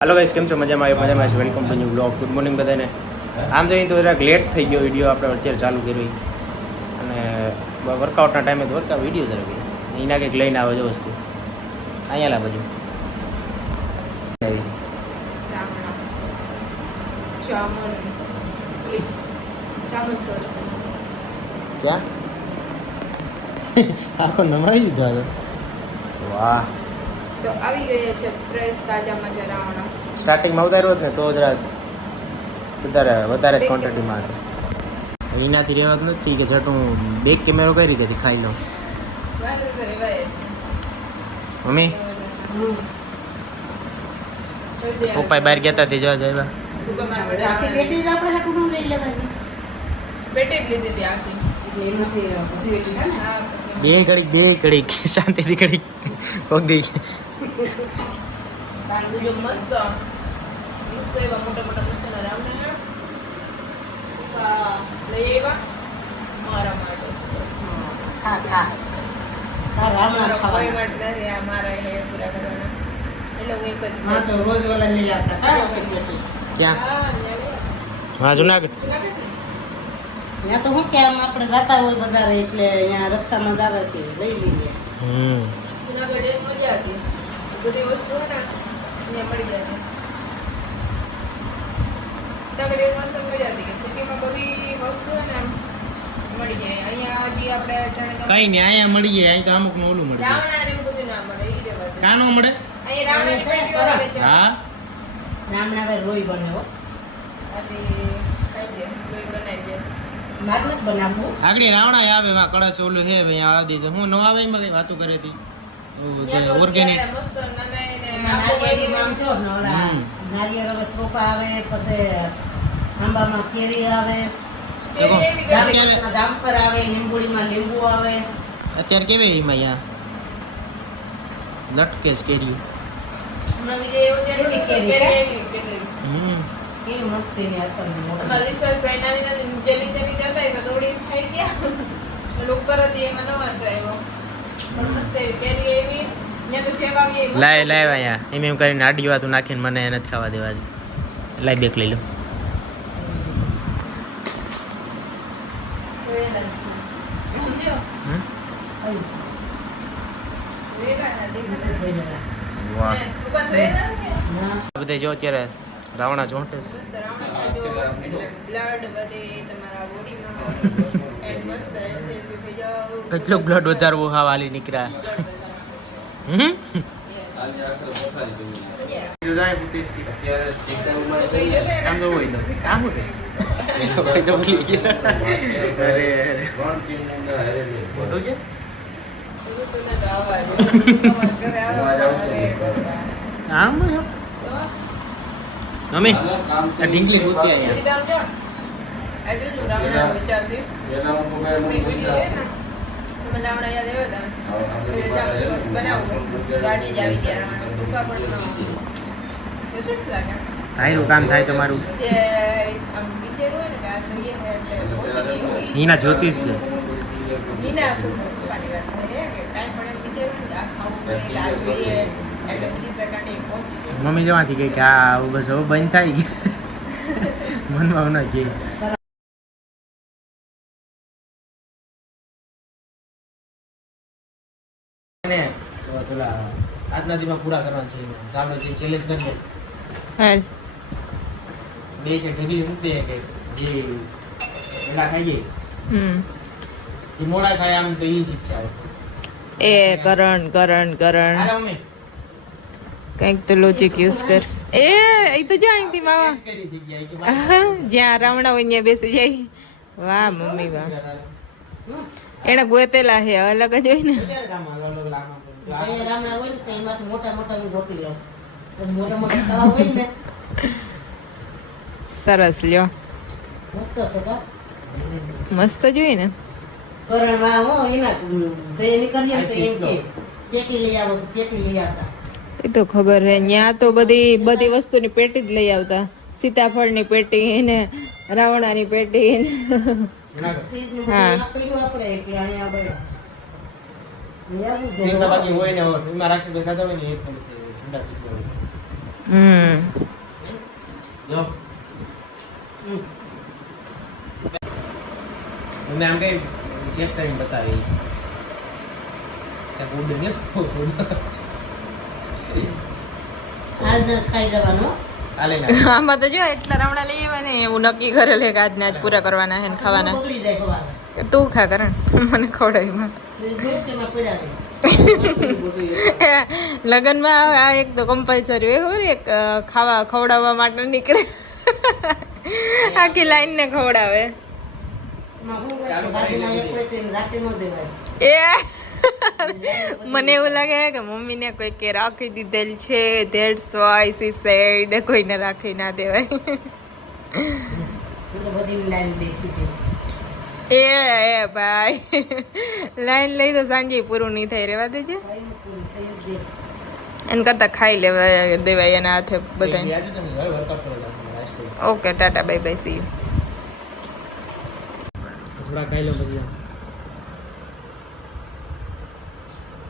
Hello guys કેમ છો મજામાં છે welcome to new blog good morning બધાને આમ જોઈએ તો જરાક લેટ થઈ ગયો વિડીયો આપણે અત્યારે ચાલુ કર્યો અને વર્કઆઉટના ટાઈમે તો વર્કઆઉટ વિડીયો જરાક એના કંઈક લઈને આવે જો વસ્તુ અહીંયા લા બાજુ ક્યાં આખો નમાવી દીધો વાહ તો આવી ગયા છે ફ્રેશ તાજા મજા રાવણા સ્ટાર્ટિંગમાં ઉતાર્યો હોત ને તો જરાક વધારે ક્વોન્ટિટીમાં હતો એનાથી રહેવા જ નથી કે છઠું બેક કેમેરો કઈ રીતે ખાઈ લઉં મમ્મી પપ્પા બહાર ગયા હતા તે જોવા જાય બે ઘડીક શાંતિથી ઘડીક કોક દઈ જો મસ્ત એવા મોટા મસાલા રાવણા લઈ આવ્યા મારા માટે કોઈ માટે નથી આ મારા હે પૂરા કરવાના એટલે હું એક જ માં તો રોજ વાલા લઈ આવતા ક્યાં હા જુનાગઢ ત્યાં તો શું કે આમ આપણે જતા હોય બજાર એટલે અહીંયા રસ્તામાં જ આવે તે લઈ લઈએ જુનાગઢ એક મજા હતી બધી વસ્તુ હે ને અહીંયા મળી જતી જુનાગઢ એક મસ્ત મજા હતી કે સિટીમાં બધી વસ્તુ હે ને આમ મળી જાય અહીંયા હજી આપણે જાણે કઈ નહીં અહીંયા મળી જાય અહીં તો અમુકમાં ઓલું મળે રાવણા ને એવું બધું ના મળે ઈ રેવા દે કાનો મળે અહીં રાવણા ની પેટીઓ આવે છે હા રામણા ભાઈ લોહી બને હો આથી ખાઈ દે લોહી બનાવી દે મારે નથી બનાવવું આગળ રાવણા આવે વા કળશ ઓલું હે ભાઈ આ દીધું હું ન આવે એમાં કઈ વાતું કરે હતી ઓર્ગેનિક મસ્ત નાના એને નારિયેળીમાં આમ જો ને ઓલા નારિયેળ હવે ત્રોપા આવે પછી આંબામાં કેરી આવે જામફળ આવે લીંબુડીમાં લીંબુ આવે અત્યારે કેવી એમાં અહીંયા લટકે જ કેરી હમણાં વિજય એવું ત્યારે કેરી એવી કેટલી કેવી મસ્તી ની અસર અમારા રિસર્ચ ભાઈ નાની નાની જેલી જતા હોય તો દોડી ખાઈ ગયા લોક પર હતી એમાં ન વાંધો આવ્યો પણ મસ્ત એવી કેરી એવી ને તો જેવા કે લાય અહીંયા એમ કરીને આડી વાતું નાખીને મને નથી ખાવા દેવાતી લાય બેક લઈ લો બધા જો અત્યારે રાવણા ચોંટે કેટલો બ્લડ વધારવો હા વાલી નીકળ્યા અમે ઢીંગલી ગોતી અહીંયા વિચારતી બનાવણા યાદ આવ્યા હતા બનાવું ગાજી જ આવી ગયા રૂપા પણ જોતેસ લાગે તારું કામ થાય તમારું જે આમ વિચાર્યું હોય ને કે આ જોઈએ એટલે પહોંચી ગઈ હીના જ્યોતિષ છે હીના શું રૂપાની વાત છે કે કાંઈ પણ એમ વિચાર્યું ને કે આ ખાવું પડે કે આ જોઈએ એટલે બધી પ્રકારની પહોંચી ગઈ મમ્મી જવાથી કહે કે આ બસ હવે બંધ થાય મનમાં ના કે આજના દીમાં પૂરા કરવાના છે ચાલો જે ચેલેન્જ કરીએ હાલ બે છે ઢગલી મૂકી કે જે એલા ખાઈએ એ મોડા ખાય આમ તો એ જ ઈચ્છા એ કરણ હાલો મમ્મી કંઈક તો લોજિક યુઝ કર એ તો જો અહીંથી માવા કરી છે ગયા કે જ્યાં રાવણા હોય ત્યાં બેસી જાય વાહ મમ્મી વાહ એને ગોતેલા હે અલગ જ હોય ને રામણા હોય ને એમાંથી મોટા મોટા નું ગોતી લો મોટા મોટા તવા હોય ને સરસ લ્યો મસ્ત છે કા મસ્ત જોઈએ ને કરણ વાહ હો એના જે નીકળીએ તો એમ કે પેટી લઈ આવો તો પેટી લઈ આવતા એ તો ખબર હે ત્યાં તો બધી વસ્તુની પેટી જ લઈ આવતા સીતાફળની પેટી ને રાવણાની પેટી હા આપણે એટલે અહીંયા આપણે બાકી હોય ને એમાં રાખી ખાતા હોય ને એક ઠંડા જો હમ. અમે આમ કઈ ચેક કરીને બતાવી ત્યાં ઉડે ને આજના જ ખાઈ જવાનું હો. આલે ના આમાં તો જો એટલા રાવણા લઈ આવ્યા ને એવું નક્કી કરેલ છે કે આજને આજ પૂરા કરવાના છે ને ખાવાના બગડી જાય ખવાના. તું ખા કરણ મને ખવડાવ્યું ફ્રીજમાં તેમાં પડ્યા રહે. લગનમાં આ એક તો કમ્પલસરી હોય ખબર એક ખાવા ખવડાવવા માટે નીકળે આખી લાઈન ને ખવડાવે એમાં શું હોય કે બાજુમાં એક હોય તેને રાખી ન દેવાય. એ મને એવું લાગે કે મમ્મીને કોઈ કે રાખી દીધેલ છે ધેટ્સ વાય સી સેડ કોઈને રાખી ના દેવાય હું તો બધી લાઈન લઈ સીધી. એ ભાઈ લાઈન લઈ તો સાંજે પૂરું નહીં થઈ રહેવા દેજે ખાઈને પૂરું થઈ જ જાય. એમ કરતા ખાઈ લેવા દેવાય એના હાથે બધા યાદ તમે હવે વર્કઆઉટ કરો તમે okay tata bye bye see you થોડા ખાઈ લો પછી